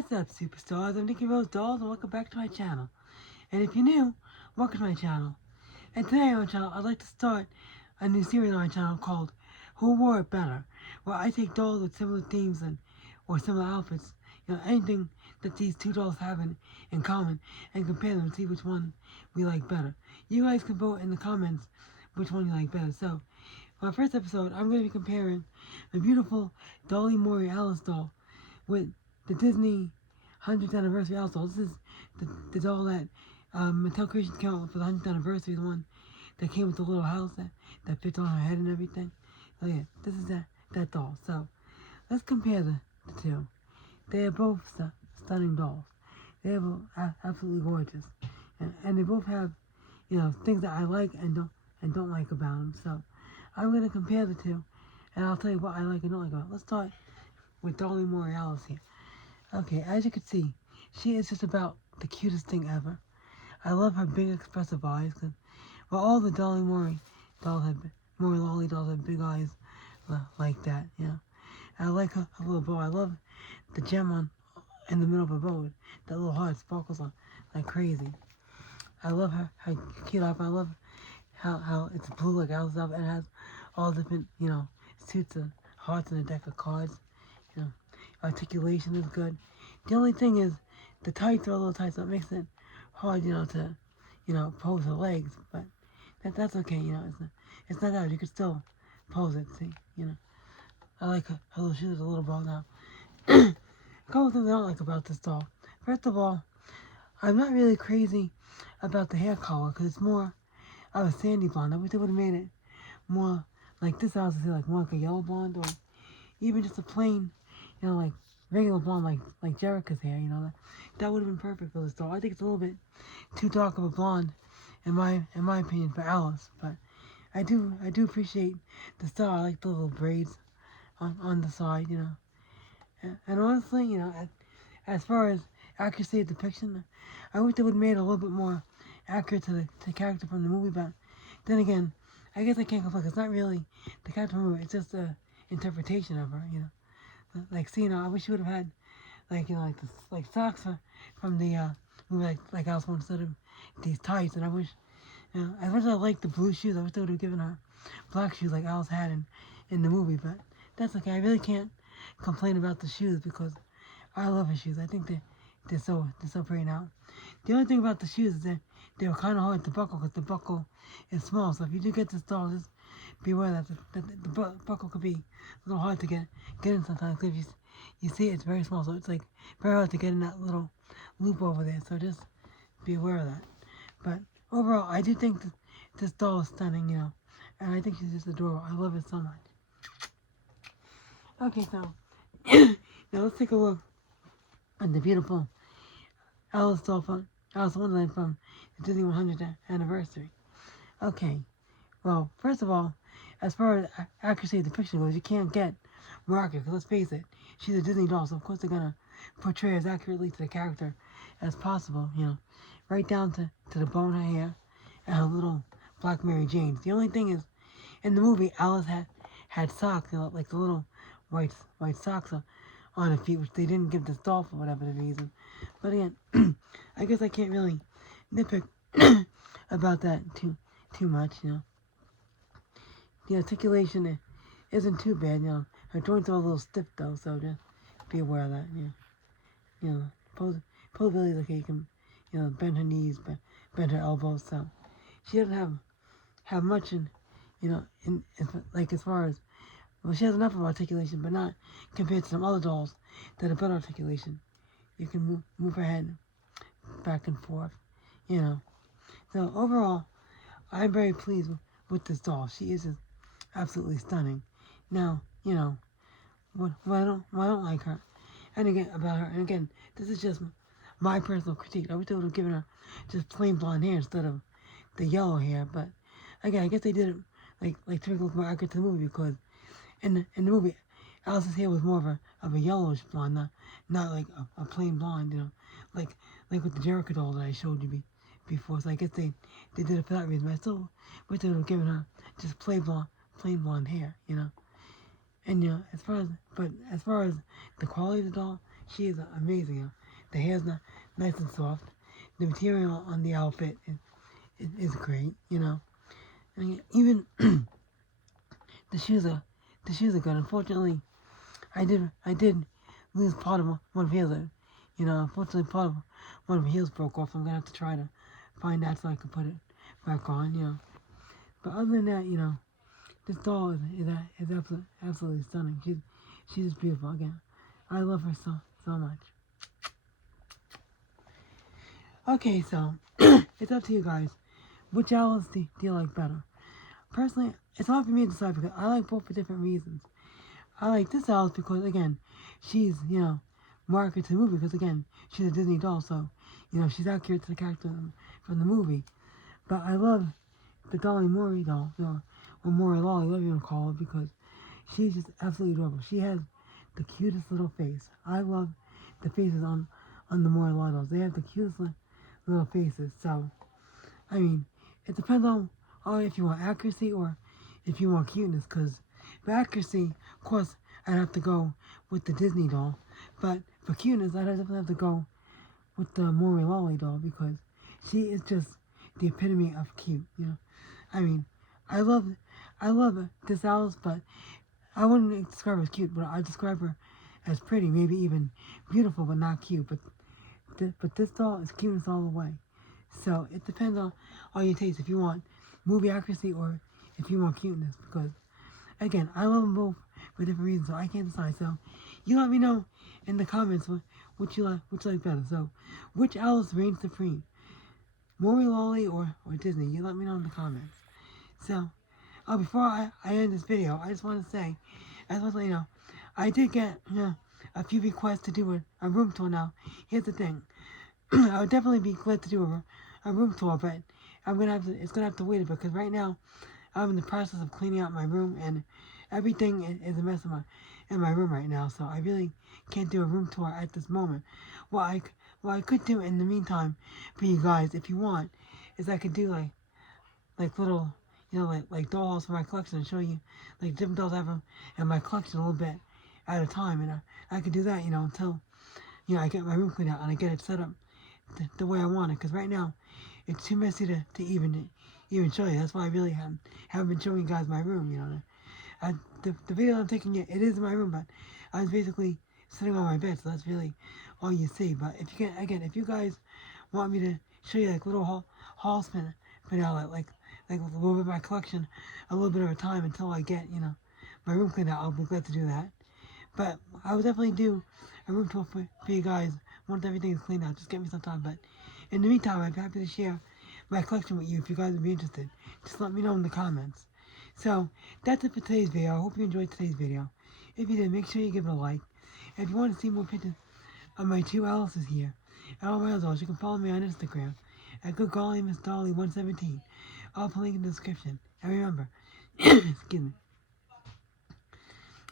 What's up, superstars? I'm Nikki Rose Dolls, and welcome back to my channel. And if you're new, welcome to my channel. And today on my channel, I'd like to start a new series on my channel called Who Wore It Better, where I take dolls with similar themes or similar outfits, anything that these two dolls have in common, and compare them and see which one we like better. You guys can vote in the comments which one you like better. So, for my first episode, I'm going to be comparing the beautiful Dolly Mory Alice doll with the Disney 100th anniversary Alice doll. This is the doll that Mattel Creations came out with for the 100th anniversary, the one that came with the little house that fits on her head and everything. So yeah, this is that doll. So let's compare the two. They are both stunning dolls. They are both absolutely gorgeous, and they both have things that I like and don't like about them. So I'm gonna compare the two, and I'll tell you what I like and don't like about it. Let's start with Dolly Mory Alice here. Okay, as you can see, she is just about the cutest thing ever. I love her big expressive eyes. Well, all the Dolly Mory dolls Mori Lolli dolls have big eyes like that, I like her little bow. I love the gem in the middle of her bow. That little heart sparkles like crazy. I love her cute outfit. I love how it's blue like Alice's outfit, and it has all different, suits of hearts and a deck of cards. Articulation is good. The only thing is the tights are a little tight, so it makes it hard, to, pose her legs. But that's okay, it's not that. You can still pose it. See, I like her little shoes, a little ball now. A couple of things I don't like about this doll. First of all, I'm not really crazy about the hair color because it's more of a sandy blonde. I wish they would have made it more like this. I was gonna say like more like a yellow blonde, or even just a plain, like regular blonde, like Jerica's hair. That would have been perfect for this doll. I think it's a little bit too dark of a blonde, in my opinion, for Alice. But I do appreciate the style. I like the little braids on the side, And honestly, as far as accuracy of depiction, I wish they would have made it a little bit more accurate to the character from the movie. But then again, I guess I can't complain. It's not really the character from the movie. It's just the interpretation of her, Like, see, I wish you would have had, like socks from the movie, like Alice wants instead of these tights. And I wish, as much as I like the blue shoes, I wish they would have given her black shoes like Alice had in the movie. But that's okay. I really can't complain about the shoes because I love her shoes. I think they're so pretty now. The only thing about the shoes is that they were kind of hard to buckle because the buckle is small. So if you do get this doll, just be aware that the buckle could be a little hard to get in sometimes. Because if you see it's very small, so it's like very hard to get in that little loop over there. So just be aware of that. But overall, I do think this doll is stunning, and I think she's just adorable. I love it so much. Okay, so now let's take a look at the beautiful Alice doll from Alice in Wonderland from the Disney 100th anniversary. Okay, well, first of all, as far as accuracy of depiction goes, you can't get more accurate, because let's face it, she's a Disney doll, so of course they're going to portray as accurately to the character as possible, right down to the bone of her hair and her little black Mary Janes. The only thing is, in the movie, Alice had socks, like the little white socks on her feet, which they didn't give this doll for whatever the reason. But again, I guess I can't really nitpick about that too much, The articulation isn't too bad, Her joints are a little stiff though, so just be aware of that, Posability is okay. You can, bend her knees, bend her elbows, so she doesn't have much in as far as, well, she has enough of articulation, but not compared to some other dolls that have better articulation. You can move her head back and forth, So overall, I'm very pleased with this doll. She is just absolutely stunning. Now, what I don't like her, and again, this is just my personal critique. I wish they would have given her just plain blonde hair instead of the yellow hair. But again, I guess they did it like to make it look more accurate to the movie, because in the movie, Alice's hair was more of a yellowish blonde, not like a plain blonde, like with the Jericho doll that I showed you before. So I guess they did it for that reason. But I still wish they would have given her just plain blonde hair, And as far as the quality of the doll, she is amazing. The hair's not nice and soft. The material on the outfit is great. And even the shoes are good. Unfortunately, I did lose part of one of the heels. Unfortunately, part of one of the heels broke off. I'm gonna have to try to find that so I can put it back on. But other than that, this doll is absolutely stunning. She's just beautiful. Again, I love her so much. Okay, so it's up to you guys. Which Alice do you like better? Personally, it's hard for me to decide because I like both for different reasons. I like this Alice because, again, she's, marketed to the movie because, again, she's a Disney doll, so, she's accurate to the character from the movie. But I love the Dolly Mory doll, or Mori Lolli, whatever you want to call it, because she's just absolutely adorable. She has the cutest little face. I love the faces on the Mori Lolli dolls. They have the cutest little faces. So, I mean, it depends on if you want accuracy or if you want cuteness, because for accuracy, of course, I'd have to go with the Disney doll, but for cuteness, I'd definitely have to go with the Mori Lolli doll, because she is just the epitome of cute, I mean, I love this Alice, but I wouldn't describe her as cute, but I describe her as pretty, maybe even beautiful, but not cute. But this doll is cuteness all the way. So it depends on your taste, if you want movie accuracy or if you want cuteness, because again, I love them both for different reasons, so I can't decide. So you let me know in the comments which you like better. So which Alice reigns supreme, Mori Lolli or Disney? You let me know in the comments. So before I end this video, I just want to say, I just want to let you know, I did get a few requests to do a room tour. Now here's the thing. I would definitely be glad to do a room tour, but it's gonna have to wait a bit, because right now I'm in the process of cleaning out my room, and everything is a mess in my room right now. So I really can't do a room tour at this moment. What I could do in the meantime for you guys, if you want, is I could do like little like dolls for my collection, and show you like different dolls I have in my collection a little bit at a time, and I could do that until I get my room cleaned out and I get it set up the way I want it, because right now it's too messy to even show you. That's why I really haven't been showing you guys my room. The video I'm taking, it is in my room, but I was basically sitting on my bed, so that's really all you see. But if you guys want me to show you like little haul spin now, like a little bit of my collection, a little bit of a time until I get my room cleaned out, I'll be glad to do that. But I will definitely do a room tour for you guys once everything is cleaned out. Just give me some time. But in the meantime, I'd be happy to share my collection with you if you guys would be interested. Just let me know in the comments. So that's it for today's video. I hope you enjoyed today's video. If you did, make sure you give it a like. And if you want to see more pictures of my two Alices here and all my other dolls, you can follow me on Instagram at Good Golly Miss Dolly 117. I'll put a link in the description. And remember, excuse me,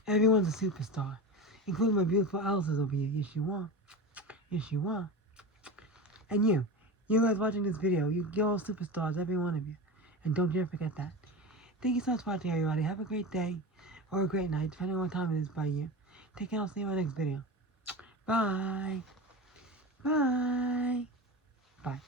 everyone's a superstar, including my beautiful Alices over here. Yes, you are. Yes, you are. And you guys watching this video, you're all superstars, every one of you. And don't you ever forget that. Thank you so much for watching, everybody. Have a great day or a great night, depending on what time it is by you. Take care. I'll see you in my next video. Bye. Bye. Bye.